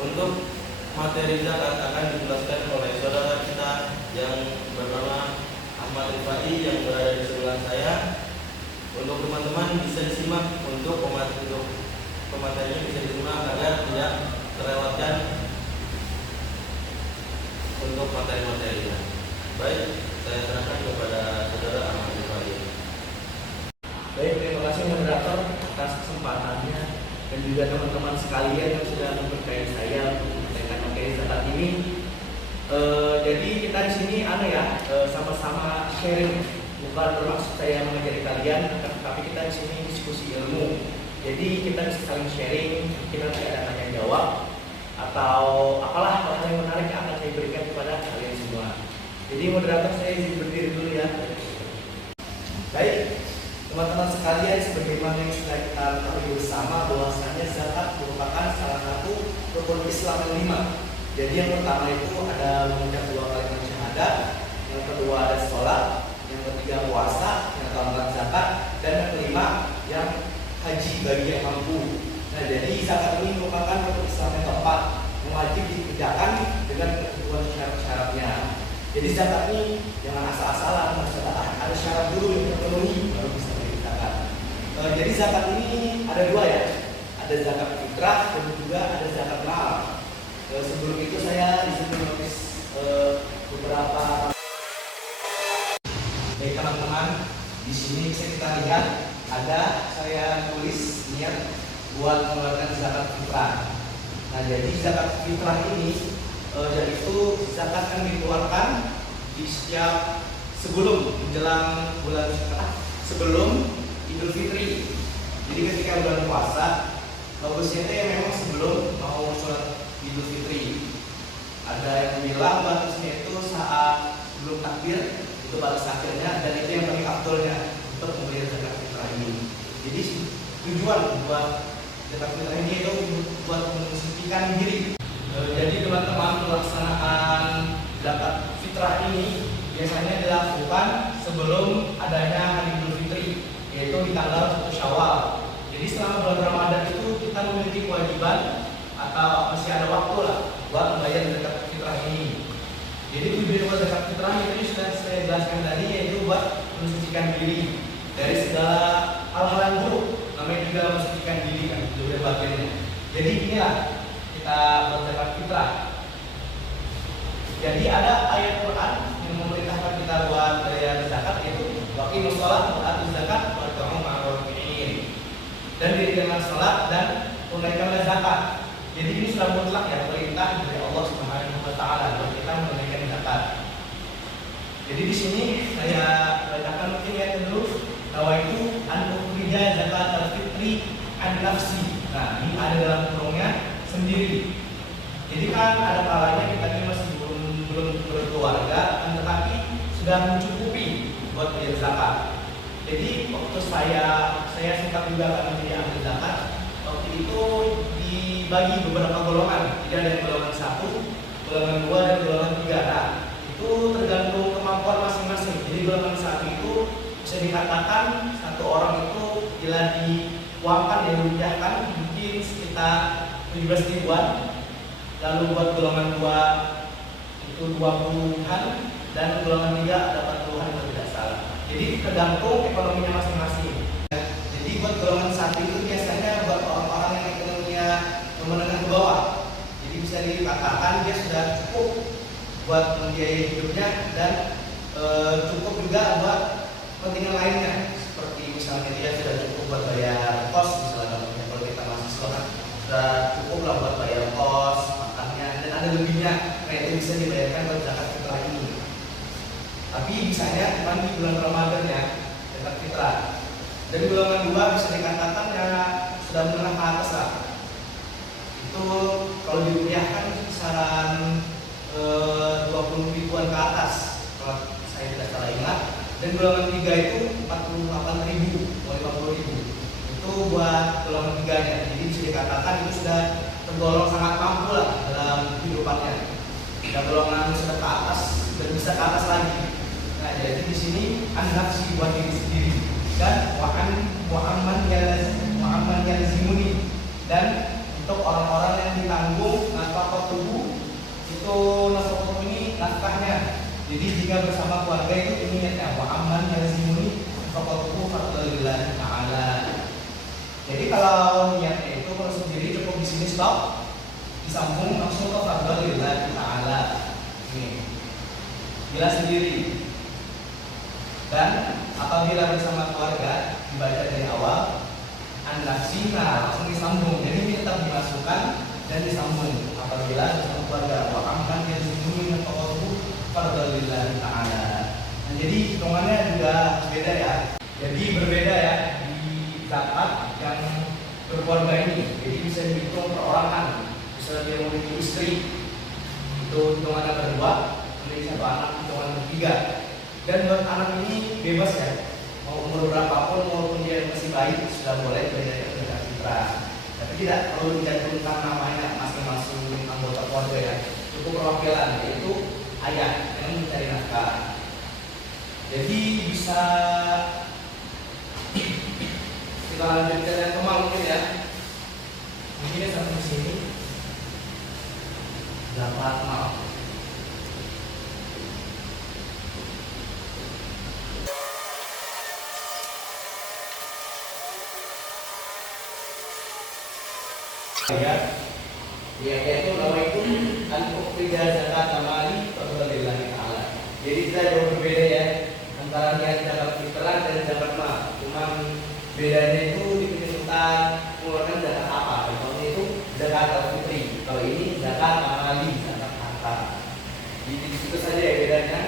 Untuk materi zakat akan dijelaskan oleh saudara kita yang bernama Ahmad Rifai yang berada di sebelah saya. Untuk teman-teman bisa disimak untuk pematerinya bisa disimak agar tidak terlewatkan untuk materi-materinya. Baik, saya serahkan kepada saudara Ahmad Rifai. Baik, terima kasih moderator atas kesempatannya dan juga teman-teman sekalian yang sudah mempercayai saya untuk menyampaikan materi zakat ini. Jadi kita di sini sama-sama sharing, bukan bermaksud saya mengajari kalian, tapi kita di sini diskusi ilmu. Jadi kita bisa saling sharing, kita nanti ada tanya jawab atau apalah hal yang menarik yang akan saya berikan kepada kalian semua. Jadi moderator saya izin berdiri dulu ya. Baik, teman-teman sekalian, sebagaimana yang sudah kita ketahui bersama bahwasanya zakat merupakan salah satu rukun Islam yang 5. Jadi yang pertama itu ada mengucap 2 kalimat syahadat, yang kedua ada sholat, yang ketiga puasa, yang keempat zakat, dan yang kelima yang haji bagi yang mampu. Nah, jadi zakat ini merupakan rukun Islam yang keempat, wajib dikerjakan dengan ketentuan syarat-syaratnya. Jadi zakat ini jangan asal-asalan, ada syarat dulu yang terpenuhi baru bisa beri zakat. Jadi zakat ini ada 2 ya, ada zakat fitrah dan juga ada zakat mal. Sebelum itu saya disuruh menulis beberapa. Baik teman-teman, di sini bisa kita lihat ada saya tulis niat buat mengeluarkan zakat fitrah. Nah, jadi zakat fitrah ini yaitu zakat yang dikeluarkan di setiap sebelum menjelang bulan sebelum Idul Fitri. Jadi ketika bulan puasa, bagusnya itu yang memang sebelum mau sholat Idul Fitri. Ada yang bilang bagusnya itu saat belum takbir, itu batas akhirnya, dan itu yang paling afdolnya untuk memberi zakat fitrah ini. Jadi tujuan buat zakat fitrah ini itu buat mensucikan diri. Jadi teman-teman, pelaksanaan zakat fitrah ini biasanya dilakukan sebelum adanya hari Idul Fitri, yaitu di tanggal 1 Syawal. Jadi selama bulan Ramadan itu kita memiliki kewajiban atau masih ada waktu lah buat membayar zakat fitrah ini. Jadi tujuan buat zakat fitrah ini sudah saya jelaskan tadi, yaitu buat mensucikan diri dari segala hal-hal yang buruk. Namanya juga mensucikan diri kan, juga bagiannya. Jadi inilah kita buat zakat fitrah. Jadi ada ayat Quran yang memerintahkan kita buat bayar zakat, yaitu waqimus shalah wa atuz zakat warka'u ma'ar raki'in. Dan dirikanlah salat dan tunaikanlah zakat. Jadi ini sudah mutlak ya, perintah dari Allah Subhanahu wa taala buat kita menunaikan zakat. Jadi di sini saya bacakan mungkin ya dulu, nawaitu an ukhrija zakat al-fitri an nafsi. Nah, ini ada dalam kurungnya sendiri. Jadi kan ada kalanya kita ini masih belum berkeluarga, tetapi sudah mencukupi buat bayar zakat. Jadi waktu saya sempat juga akan menjadi ahli zakat. Waktu itu dibagi beberapa golongan. Jadi ada golongan 1, golongan 2, dan golongan 3. Nah, itu tergantung kemampuan masing-masing. Jadi golongan 1 itu bisa dikatakan satu orang itu bila diuangkan dan dirupiahkan mungkin sekitar 17 ribuan. Lalu buat golongan 2 itu 20-an, dan golongan 3 ada 40-an kalau tidak salah. Jadi tergantung ekonominya masing-masing. Jadi buat golongan 1 itu biasanya buat orang-orang yang ekonominya menengah ke bawah. Jadi bisa dikatakan dia sudah cukup buat membiayai hidupnya dan cukup juga buat kepentingan lainnya. Seperti misalnya dia sudah cukup buat bayar kos, misalnya kalau kita mahasiswa sudah cukup lah buat bayar kos, makannya, dan ada lebihnya. Nah, itu bisa dibayarkan buat zakat fitrah ini. Tapi bisanya cuma di bulan Ramadan ya, zakat fitrah. Dan golongan 2 bisa dikatakan ya sudah menengah ke atas lah. Itu kalau dirupiahkan kisaran 20 ribuan ke atas kalau saya tidak salah ingat. Dan golongan 3 itu 48 ribu, 50 ribu. Itu buat golongan 3-nya. Jadi bisa dikatakan itu sudah tergolong sangat mampu lah dalam kehidupannya. Dan golongan sudah ke atas dan bisa ke atas lagi. Nah, jadi di sini an-nafsi buat diri sendiri, dan wa'amman yalzimuni, dan untuk orang-orang yang ditanggung atau nafkah tubuh itu nafkah ini nafkahnya. Jadi jika bersama keluarga itu niatnya wa amman yazimuni nafkah tubuh fardhillah taala. Jadi kalau niatnya itu kalau sendiri cukup di sini stop, disambung langsung ke fardhillah taala. Ini bila sendiri. Dan apabila bersama keluarga dibaca dari awal an-nafsina langsung disambung, jadi ini tetap dimasukkan dan disambung apabila bersama keluarga wa amman yazimuni nafkah tubuh fardhillah taala. Nah, jadi hitungannya juga beda ya. Jadi berbeda ya di zakat yang berkeluarga ini. Jadi bisa dihitung perorangan. Misalnya dia memiliki istri, itu hitungannya berdua, memiliki satu anak, hitungan bertiga. Dan buat anak ini bebas ya, mau umur berapapun, walaupun dia masih bayi sudah boleh belajar zakat fitrah. Tapi tidak perlu dicantumkan namanya masing-masing anggota keluarga ya. Cukup perwakilan, yaitu ayah yang mencari nafkah. Jadi bisa kita lanjutkan yang kemana mungkin ya. Mungkin sampai di sini dapat maaf. Ya, yaitu nawaitu al-ukhrija zakat amali fardhillah taala. Jadi kita jauh berbeda ya antara niat zakat fitrah dan zakat mal. Cuman bedanya itu ditentukan mengeluarkan zakat apa. Contohnya itu zakat al-fitri. Kalau ini zakat amali, zakat harta. Jadi di situ saja ya bedanya.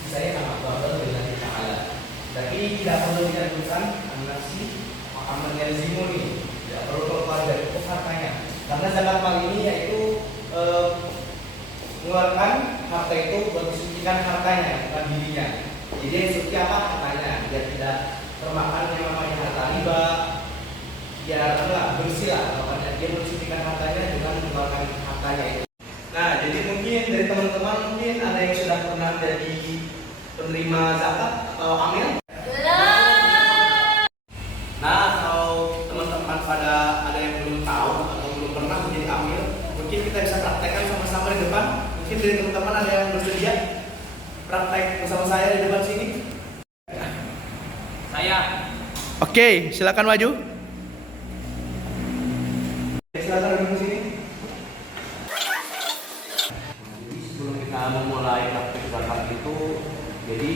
Sisanya sama fardhillah taala. Tapi tidak perlu dicantumkan an-nafsi aman yazimuni. Tidak perlu keluar dari hartanya. Karena zakat mal ini yaitu mengeluarkan harta itu buat disucikan hartanya, bukan dirinya. Jadi yang suci apa hartanya, biar tidak termakan yang namanya harta riba, biar enggak bersih lah. Makanya dia mensucikan hartanya dengan mengeluarkan hartanya itu. Nah, jadi mungkin dari teman-teman mungkin ada yang sudah pernah jadi penerima zakat atau amil. Nah, kalau teman-teman pada ada yang belum tahu atau belum pernah menjadi amil, mungkin kita bisa praktekkan sama-sama di depan. Mungkin dari teman-teman ada yang bersedia praktek bersama saya di depan sini. Saya. Oke, silakan maju. Silakan duduk di sini. Jadi sebelum kita memulai praktek zakat itu, jadi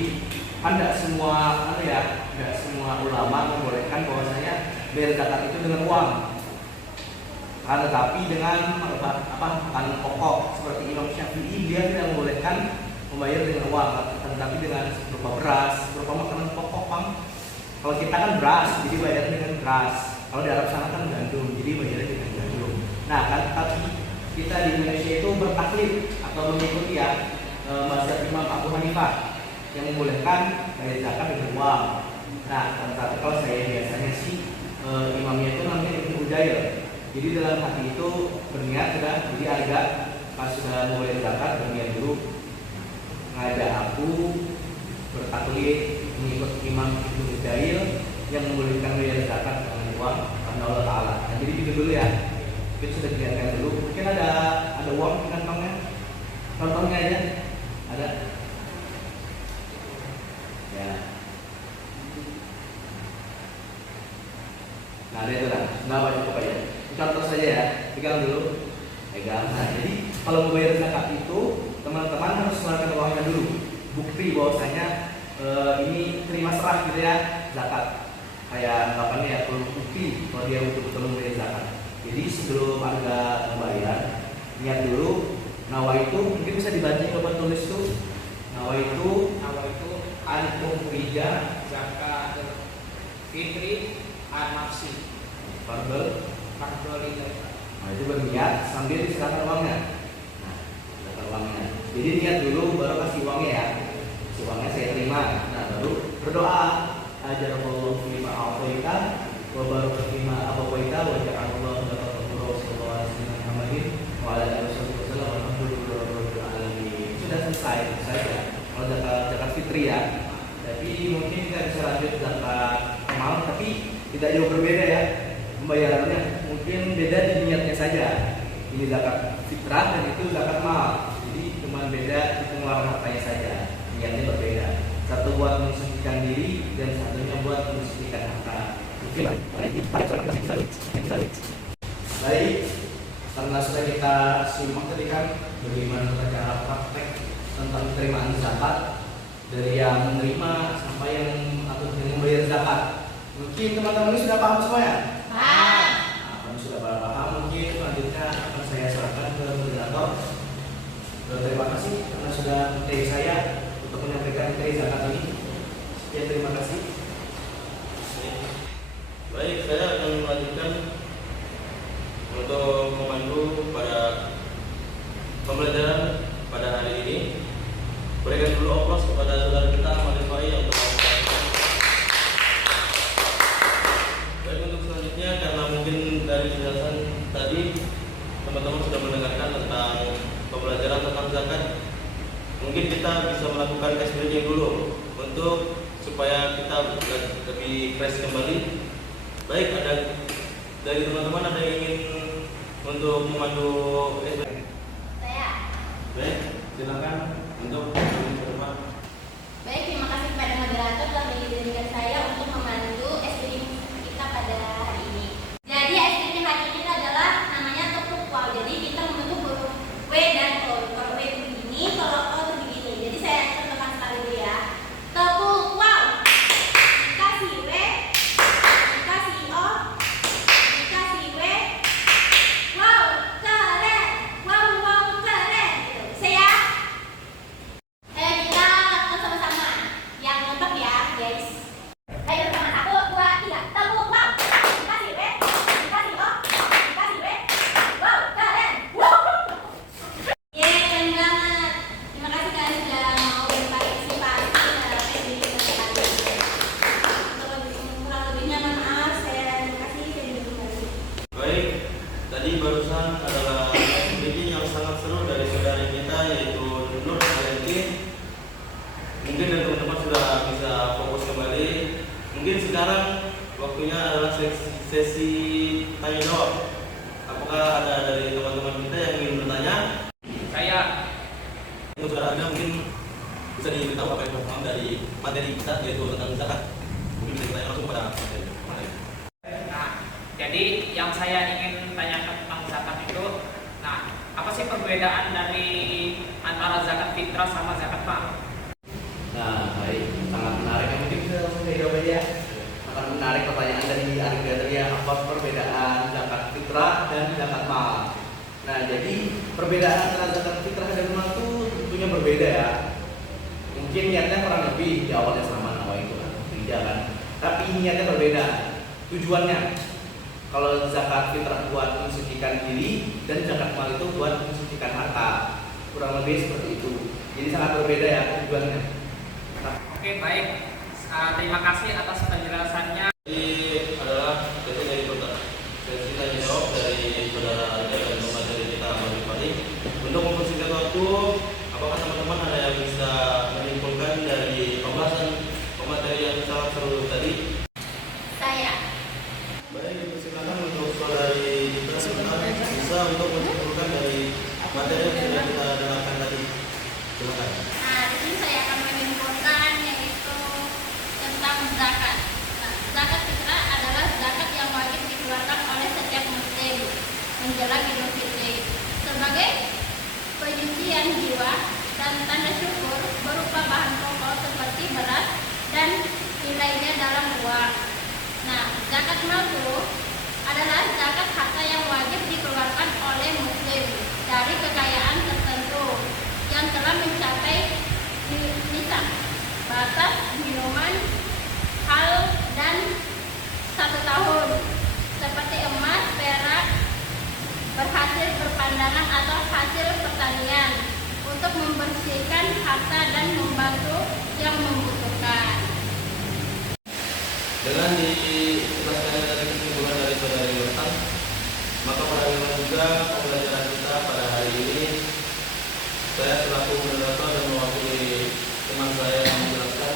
kan tidak semua tidak semua ulama membolehkan bahwasanya bayar zakat itu dengan uang. Kan tetapi dengan bahan pokok seperti Imam Syafi'i dia tidak membolehkan membayar dengan uang, tetapi dengan berupa beras, berupa makanan pokok, Bang. Kalau kita kan beras, jadi bayar dengan beras. Kalau di Arab sana kan gandum, jadi bayar dengan gandum. Nah, kan tapi kita di Indonesia itu bertaklid atau mengikuti ya mazhab Imam Abu Hanifah yang membolehkan bayar zakat dengan uang. Nah, tapi kalau saya biasanya sih imamnya itu namanya Ibnu Udail. Jadi dalam hati itu berniat sudah, jadi agak pas sudah mulai zakat berniat dulu ngajak aku bertaklid mengikut Imam Ibnu Udail yang membolehkan bayar zakat dengan uang karena Allah Taala. Nah, jadi gitu dulu ya. Kita sudah dilihatkan dulu. Mungkin ada uang di kantongnya. Contohnya aja ada. Ya. Nah, itu lah. Nggak wajib cukup aja. Contoh saja ya. Pegang dulu. Pegang. Nah, jadi kalau mau bayar zakat itu teman-teman harus mengeluarkan uangnya dulu. Bukti bahwasanya ini terima serah gitu ya zakat. Kayak anggapannya ya perlu bukti kalau dia betul-betul membayar zakat. Jadi sebelum harga membayar, niat dulu. Nawa itu mungkin bisa dibaca kalau tulis tuh. Nawa itu al-ukhrija zakat fitri an-nafsi fardhillah. Nah, itu berniat sambil diserahkan uangnya. Nah, diserahkan uangnya. Jadi niat dulu baru kasih uangnya ya. Kasih uangnya saya terima. Nah, baru berdoa. Ajarallahu fima a'taita wa baraka fima a'taita wa ja'alallahu laka Muhammadin wa ala alihi wasallam walhamdulillahi alamin. Sudah selesai saja. Kalau zakat fitri ya. Tapi mungkin kita bisa lanjut zakat mal, tapi tidak jauh berbeda ya pembayarannya. Mungkin beda di niatnya saja. Di Ini zakat fitrah dan itu zakat mal. Jadi cuma beda di pengeluaran hartanya saja. Niatnya berbeda. Satu buat mensucikan diri dan satunya buat mensucikan harta. Baik, karena sudah kita simak tadi kan bagaimana cara praktek tentang penerimaan zakat dari yang menerima sampai yang atau yang membayar zakat. Mungkin teman-teman ini sudah paham semuanya? Paham. Nah, kalau sudah paham, mungkin selanjutnya akan saya serahkan ke moderator. Terima kasih karena sudah memilih saya untuk menyampaikan materi zakat ini. Ya, terima kasih. Baik, saya akan melanjutkan untuk memandu pada pembelajaran pada hari ini. Berikan dulu aplaus kepada saudara kita Ahmad Rifai yang telah menyampaikan. Baik, untuk selanjutnya karena mungkin dari penjelasan tadi teman-teman sudah mendengarkan tentang pembelajaran tentang zakat, mungkin kita bisa melakukan tes bridging dulu untuk supaya kita lebih fresh kembali. Baik, ada dari teman-teman ada yang ingin untuk memandu SBM? Saya. Baik, silakan untuk ke depan. Baik, terima kasih kepada moderator telah mengizinkan saya untuk memandu SBM kita pada hari ini. Jadi SBM hari ini adalah namanya tepuk wow. Jadi kita membentuk huruf W dan O. Kalau W itu begini, kalau O itu begini. Jadi saya contohkan sekali dulu ya. Tepuk wow. Dikasih W, dikasih O, dikasih W. Wow, keren. Wow, wow, keren. Gitu. Bisa ya? Kita lakukan sama-sama. Yang kompak ya, guys. Ayo bersama 1, 2, 3. Tepuk wow. Dikasih W, dikasih O, dikasih W. Wow, keren. Yeay, keren banget. Terima kasih kalian sudah mau berpartisipasi dalam SBM kita kali ini. Untuk kurang lebihnya mohon maaf. Terima kasih. Saya duduk kembali. Baik, tadi barusan adalah SBM yang sangat seru dari saudari kita yaitu Nur Arianti. Mungkin dan teman-teman sudah bisa fokus kembali. Mungkin sekarang waktunya adalah sesi tanya jawab. Apakah ada dari teman-teman kita yang ingin bertanya? Saya Untuk saudara Anda mungkin bisa diberitahu apa yang paham dari materi kita yaitu tentang zakat. Mungkin bisa ditanya langsung pada materi. Nah, jadi yang saya ingin tanyakan tentang zakat itu, nah, apa sih perbedaan dari antara zakat fitrah sama zakat mal? Nah, baik, sangat menarik. Mungkin bisa langsung saya jawab aja. Sangat menarik pertanyaan dari Arif Gatria. Apa perbedaan zakat fitrah dan zakat mal? Nah, jadi perbedaan antara zakat fitrah dan mal itu tentunya berbeda ya. Mungkin niatnya kurang lebih di awalnya sama nama itu kan, beda kan. Tapi niatnya berbeda. Tujuannya, kalau zakat fitrah buat mensucikan diri dan zakat mal itu buat mensucikan harta. Kurang lebih seperti itu. Jadi sangat berbeda ya tujuannya. Oke, baik. Terima kasih atas penjelasannya. Jadi adalah sesi dari sesi tanya jawab dari saudara Arga dan pemateri kita Ahmad Rifai. Untuk mempersingkat waktu, apakah teman-teman ada yang bisa menyimpulkan dari pembahasan pemateri yang sangat seru tadi? Saya. Baik, silakan untuk saudari kita bisa untuk menyimpulkan dari materi yang sudah kita dengarkan tadi. Silakan. Nah, di sini saya akan menyimpulkan yaitu tentang zakat. Nah, zakat fitrah adalah zakat yang wajib dikeluarkan oleh setiap muslim menjelang Idul Fitri sebagai penyucian jiwa dan tanda syukur berupa bahan pokok seperti beras dan nilainya dalam uang. Nah, zakat mal itu adalah zakat harta yang wajib dikeluarkan oleh muslim dari kekayaan tertentu yang telah mencapai nisab, batas minuman hal dan 1 tahun seperti emas, perak, berhasil berpandangan atau hasil pertanian untuk membersihkan harta dan membantu yang membutuhkan. Dengan dijelaskannya dari kesimpulan dari saudari Lutang, maka para juga pembelajaran kita pada hari ini, saya selaku moderator dan mewakili teman saya yang menjelaskan,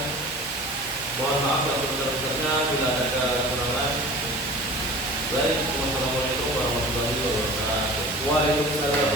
mohon maaf yang sebesar-besarnya bila ada kekurangan. Baik, wassalamualaikum warahmatullahi wabarakatuh. Waalaikumsalam.